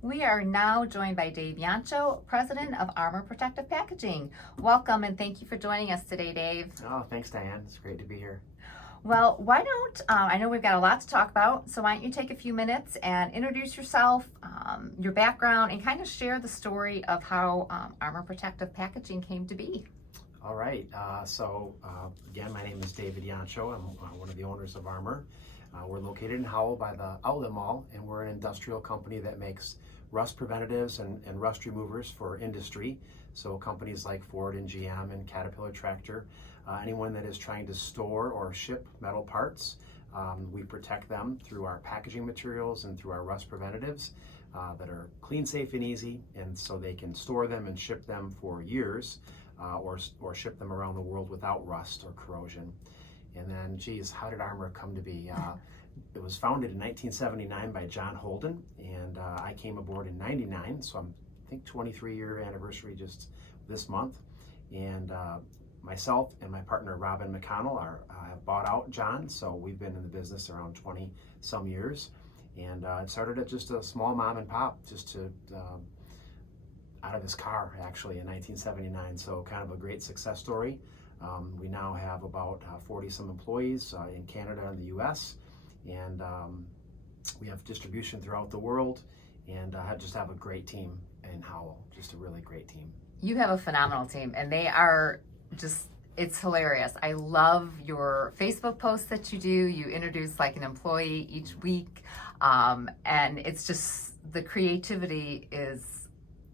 We are now joined by Dave Yancho, President of Armor Protective Packaging. Welcome and thank you for joining us today, Dave. Oh, thanks, Diane. It's great to be here. Well, why don't, I know we've got a lot to talk about, so why don't you take a few minutes and introduce yourself, your background, and kind of share the story of how Armor Protective Packaging came to be. All right. Again, my name is David Yancho. I'm one of the owners of Armor. We're located in Howell by the Outlet Mall, and we're an industrial company that makes rust preventatives and rust removers for industry. So companies like Ford and GM and Caterpillar Tractor, anyone that is trying to store or ship metal parts, we protect them through our packaging materials and through our rust preventatives that are clean, safe, and easy, and so they can store them and ship them for years or ship them around the world without rust or corrosion. And then, geez, how did Armor come to be? It was founded in 1979 by John Holden, and I came aboard in 99, so I think 23-year anniversary just this month. And myself and my partner Robin McConnell have bought out John, so we've been in the business around 20 some years. And it started at just a small mom and pop, just to out of his car actually in 1979. So kind of a great success story. We now have about 40 some employees in Canada and the US, and we have distribution throughout the world, and just have a great team in Howell, just a really great team. You have a phenomenal team, and they are just, it's hilarious. I love your Facebook posts that you do. You introduce like an employee each week, and it's just, the creativity is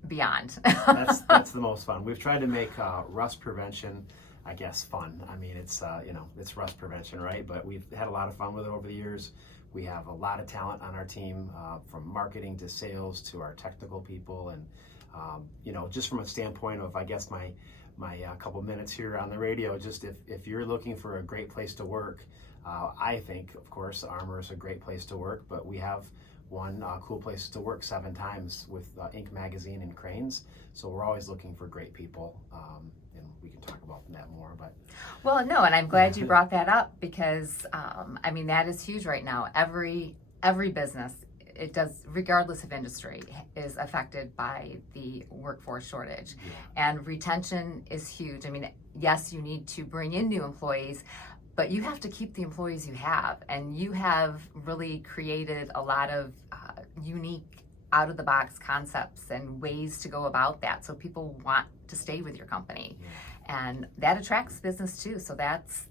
beyond. That's the most fun. We've tried to make rust prevention, I guess, fun. I mean, it's it's rust prevention, right? But we've had a lot of fun with it over the years. We have a lot of talent on our team, from marketing to sales to our technical people, and just from a standpoint of, I guess, my couple minutes here on the radio, just if you're looking for a great place to work, I think, of course, Armor is a great place to work, but we have won Cool Places to Work 7 times with Inc. Magazine and Cranes. So we're always looking for great people, and we can talk about that more. But well, no, and I'm glad you brought that up because I mean, that is huge right now. Every business, it does, regardless of industry, is affected by the workforce shortage. Yeah. And retention is huge. I mean, yes, you need to bring in new employees, but you have to keep the employees you have. And you have really created a lot of unique out-of-the-box concepts and ways to go about that, so people want to stay with your company. Yeah. And that attracts business too, so that's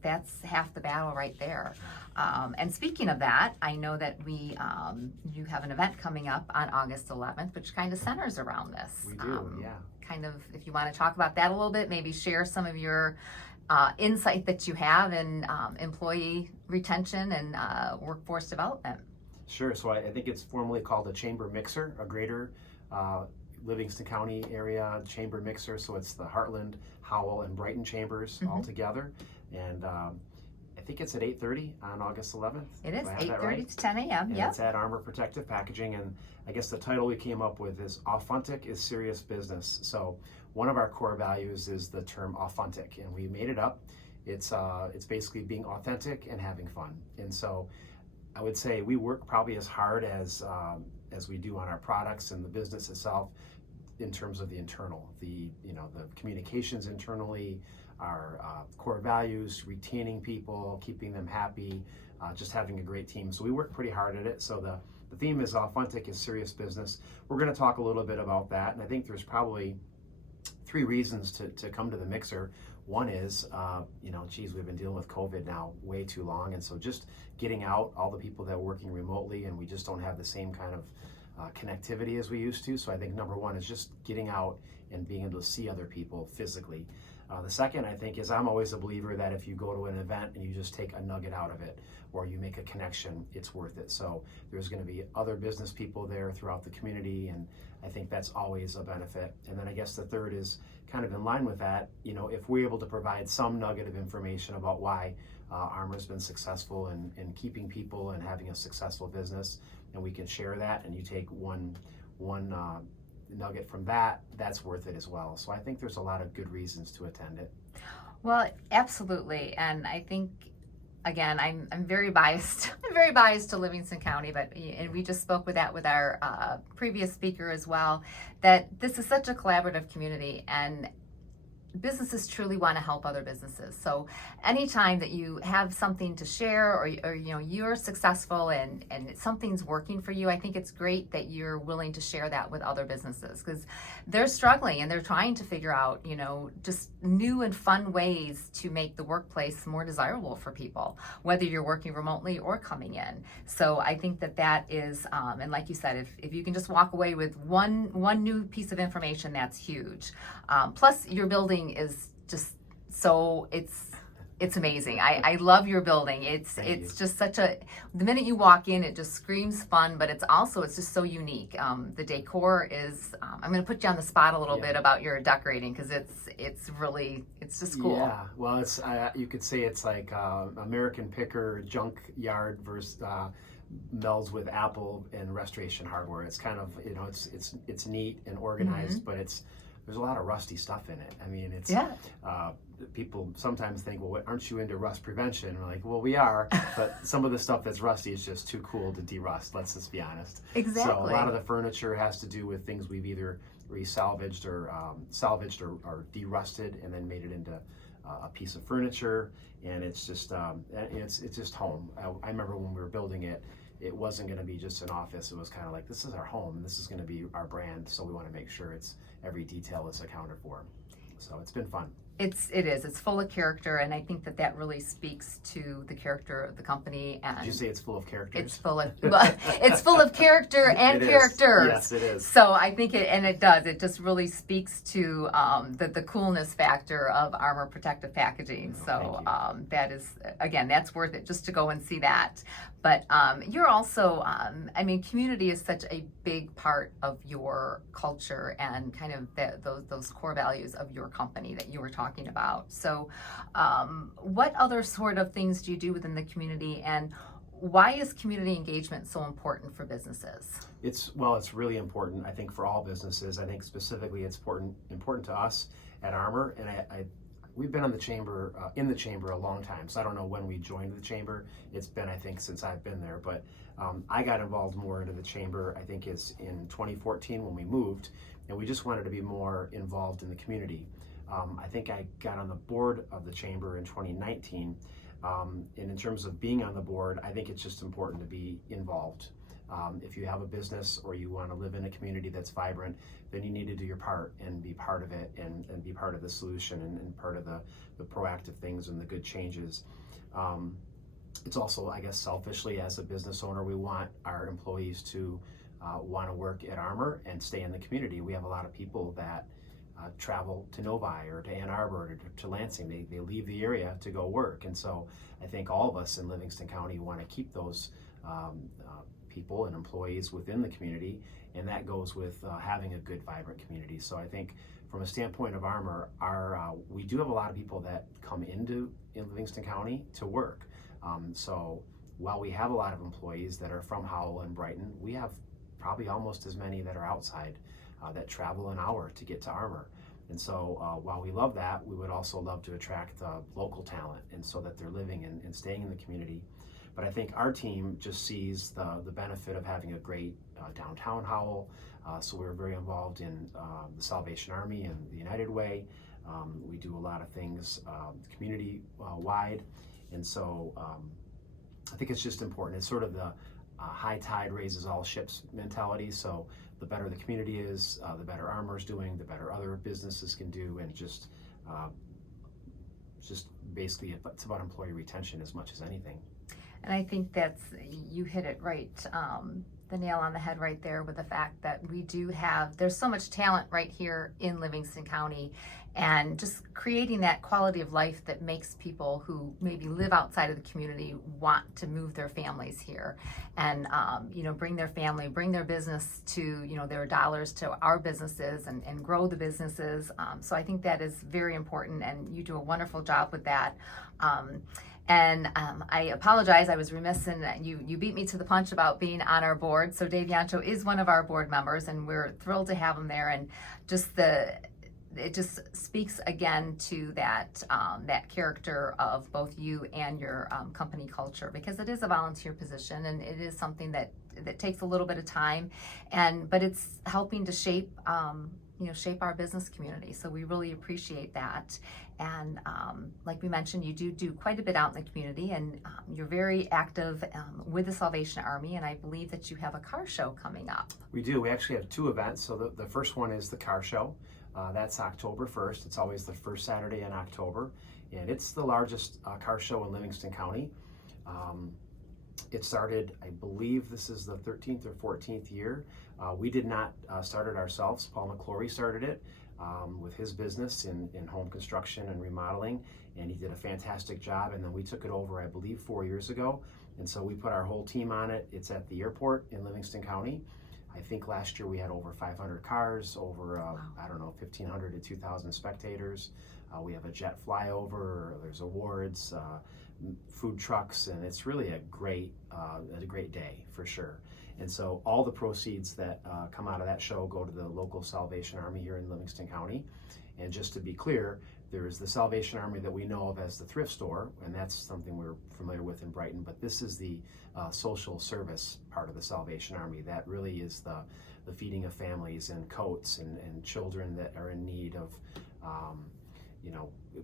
half the battle right there. And speaking of that, I know that you have an event coming up on August 11th, which kind of centers around this. We do, yeah. Kind of, if you want to talk about that a little bit, maybe share some of your insight that you have in employee retention and workforce development. Sure. So I think it's formally called a chamber mixer, a greater Livingston County area chamber mixer. So it's the Heartland, Howell, and Brighton chambers all together. And I think it's at 8:30 on August 11th. It is 8:30 right? to 10 a.m. And Yep. it's at Armor Protective Packaging. And I guess the title we came up with is AuFUNtic is serious business. So one of our core values is the term AuFUNtic, and we made it up. It's basically being authentic and having fun. And so I would say we work probably as hard as we do on our products and the business itself in terms of the internal, the communications internally, our core values, retaining people, keeping them happy, just having a great team. So we work pretty hard at it. So the theme is AuFUNtic is serious business. We're going to talk a little bit about that, and I think there's probably 3 reasons to come to the mixer. One is, we've been dealing with COVID now way too long, and so just getting out, all the people that are working remotely, and we just don't have the same kind of connectivity as we used to. So I think number 1 is just getting out and being able to see other people physically. The second, I think, is I'm always a believer that if you go to an event and you just take a nugget out of it, or you make a connection, it's worth it. So there's going to be other business people there throughout the community, and I think that's always a benefit. And then I guess the third is kind of in line with that. If we're able to provide some nugget of information about why Armor's been successful in keeping people and having a successful business, and we can share that, and you take one nugget from that, that's worth it as well. So I think there's a lot of good reasons to attend it. Well, absolutely. And I think again, I'm very biased. I'm very biased to Livingston County, and we just spoke with that with our previous speaker as well, that this is such a collaborative community, and businesses truly want to help other businesses. So anytime that you have something to share, or you're successful and something's working for you, I think it's great that you're willing to share that with other businesses, because they're struggling and they're trying to figure out just new and fun ways to make the workplace more desirable for people, whether you're working remotely or coming in. So I think that is and like you said, if you can just walk away with one new piece of information, that's huge. Plus your building is just so it's amazing. I love your building. It's just the minute you walk in, it just screams fun, but it's just so unique. The decor is I'm going to put you on the spot a little bit about your decorating, because it's just cool. Yeah, well, it's you could say it's like American Picker junk yard versus melds with Apple and Restoration Hardware. It's kind of it's neat and organized, but there's a lot of rusty stuff in it. I mean, people sometimes think, well, aren't you into rust prevention? We're like, well, we are, but some of the stuff that's rusty is just too cool to de-rust. Let's just be honest. Exactly. So a lot of the furniture has to do with things we've either salvaged or de-rusted and then made it into a piece of furniture, and it's just it's just home. I remember when we were building it, it wasn't going to be just an office. It was kind of like, this is our home, and this is going to be our brand, so we want to make sure every detail is accounted for. So it's been fun. It's full of character, and I think that really speaks to the character of the company. And did you say it's full of characters? It's full of character and characters. Yes, it is. So I think it just really speaks to the coolness factor of Armor Protective Packaging. So that is, again, that's worth it just to go and see that. But you're also, community is such a big part of your culture and kind of those core values of your company that you were talking about. So what other sort of things do you do within the community, and why is community engagement so important for businesses? It's really important, I think, for all businesses. I think specifically it's important to us at Armor, and we've been in the chamber a long time, so I don't know when we joined the chamber. It's been, I think, since I've been there, but I got involved more into the chamber, I think it's in 2014 when we moved, and we just wanted to be more involved in the community. I think I got on the board of the chamber in 2019, and in terms of being on the board, I think it's just important to be involved. If you have a business or you want to live in a community that's vibrant, then you need to do your part and be part of it, and be part of the solution and part of the proactive things and the good changes. It's also, I guess, selfishly, as a business owner, we want our employees to want to work at Armor and stay in the community. We have a lot of people that travel to Novi or to Ann Arbor or to Lansing. They leave the area to go work, and so I think all of us in Livingston County want to keep those people and employees within the community, and that goes with having a good, vibrant community. So I think from a standpoint of Armor, we do have a lot of people that come in Livingston County to work. So while we have a lot of employees that are from Howell and Brighton, we have probably almost as many that are outside that travel an hour to get to Armor. And so while we love that, we would also love to attract local talent, and so that they're living and staying in the community. But I think our team just sees the benefit of having a great downtown Howell. So we're very involved in the Salvation Army and the United Way. We do a lot of things community-wide. And so I think it's just important. It's sort of the high tide raises all ships mentality. So the better the community is, the better Armor's doing, the better other businesses can do, and just basically it's about employee retention as much as anything. And I think you hit it right, the nail on the head right there, with the fact that there's so much talent right here in Livingston County, and just creating that quality of life that makes people who maybe live outside of the community want to move their families here, and bring their family, bring their business to, their dollars to our businesses, and grow the businesses. So I think that is very important, and you do a wonderful job with that. And I apologize, I was remiss in that you beat me to the punch about being on our board. So Dave Yancho is one of our board members, and we're thrilled to have him there. And just the it just speaks again to that that character of both you and your company culture, because it is a volunteer position and it is something that takes a little bit of time, but it's helping to shape shape our business community. So we really appreciate that. And like we mentioned, you do quite a bit out in the community, and you're very active with the Salvation Army, and I believe that you have a car show coming up. We do. We actually have 2 events. So the first one is the car show. That's October 1st. It's always the first Saturday in October, and it's the largest car show in Livingston County. It started, I believe this is the 13th or 14th year. We did not start it ourselves. Paul McClory started it with his business in home construction and remodeling, and he did a fantastic job. And then we took it over, I believe, 4 years ago. And so we put our whole team on it. It's at the airport in Livingston County. I think last year we had over 500 cars, over, I don't know, 1,500 to 2,000 spectators. We have a jet flyover, there's awards, food trucks, and it's really a great day for sure. And so all the proceeds that come out of that show go to the local Salvation Army here in Livingston County. And just to be clear, there's the Salvation Army that we know of as the thrift store, and that's something we're familiar with in Brighton, but this is the social service part of the Salvation Army. That really is the feeding of families and coats and children that are in need of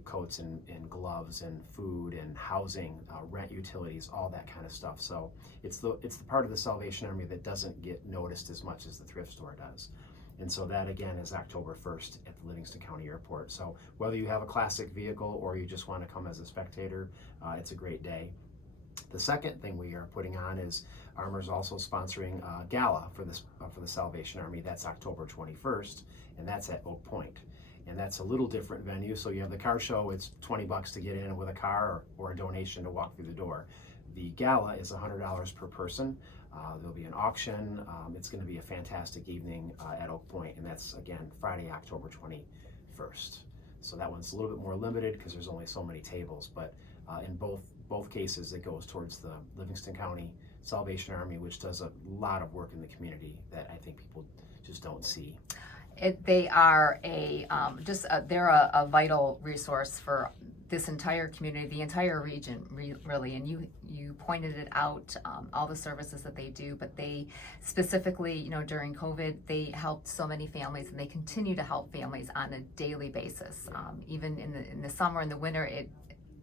coats and gloves and food and housing, rent, utilities, all that kind of stuff. So it's the part of the Salvation Army that doesn't get noticed as much as the thrift store does. And so that again is October 1st at the Livingston County Airport. So whether you have a classic vehicle or you just want to come as a spectator, it's a great day. The second thing we are putting on is Armor's also sponsoring a gala for the Salvation Army. That's October 21st, and that's at Oak Point. And that's a little different venue. So you have the car show, it's $20 to get in with a car or a donation to walk through the door. The gala is $100 per person. There'll be an auction. It's going to be a fantastic evening at Oak Point, and that's again Friday, October 21st. So that one's a little bit more limited because there's only so many tables, but in both cases it goes towards the Livingston County Salvation Army, which does a lot of work in the community that I think people just don't see. They are they're a vital resource for this entire community, the entire region, really. And you pointed it out, all the services that they do, but they specifically, during COVID, they helped so many families, and they continue to help families on a daily basis. Even in the summer and the winter,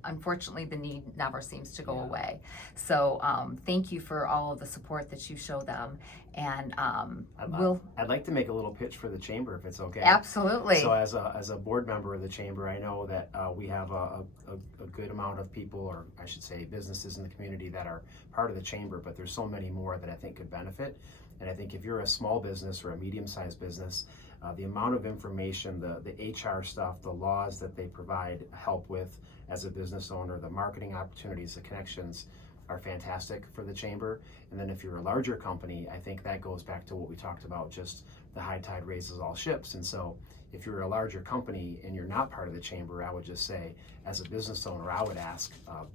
unfortunately, the need never seems to go away. So thank you for all of the support that you show them. And I'd like to make a little pitch for the chamber, if it's okay. Absolutely. So as a board member of the chamber, I know that we have a good amount of people, or I should say businesses in the community that are part of the chamber, but there's so many more that I think could benefit. And I think if you're a small business or a medium-sized business, the amount of information, the HR stuff, the laws that they provide help with as a business owner, the marketing opportunities, the connections are fantastic for the chamber. And then if you're a larger company, I think that goes back to what we talked about, just the high tide raises all ships. And so if you're a larger company and you're not part of the chamber, I would just say, as a business owner, I would ask,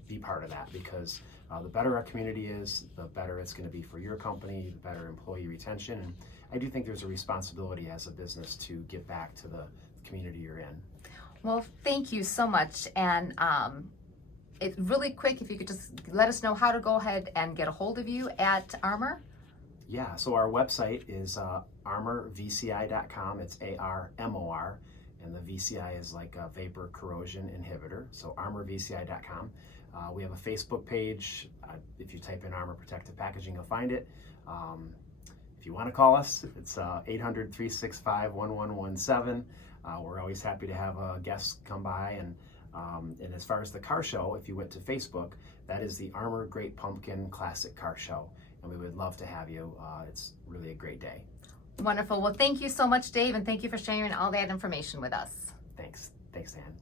be part of that, because the better our community is, the better it's going to be for your company, the better employee retention. And I do think there's a responsibility as a business to give back to the community you're in. Well, thank you so much. And it's really quick, if you could just let us know how to go ahead and get a hold of you at Armor. Yeah, so our website is armorvci.com. It's ARMOR, and the VCI is like a vapor corrosion inhibitor. So armorvci.com. We have a Facebook page. If you type in Armor Protective Packaging, you'll find it. If you want to call us, it's 800-365-1117. We're always happy to have guests come by. And as far as the car show, if you went to Facebook, that is the Armor Great Pumpkin Classic Car Show. And we would love to have you. It's really a great day. Wonderful. Well, thank you so much, Dave, and thank you for sharing all that information with us. Thanks, Ann.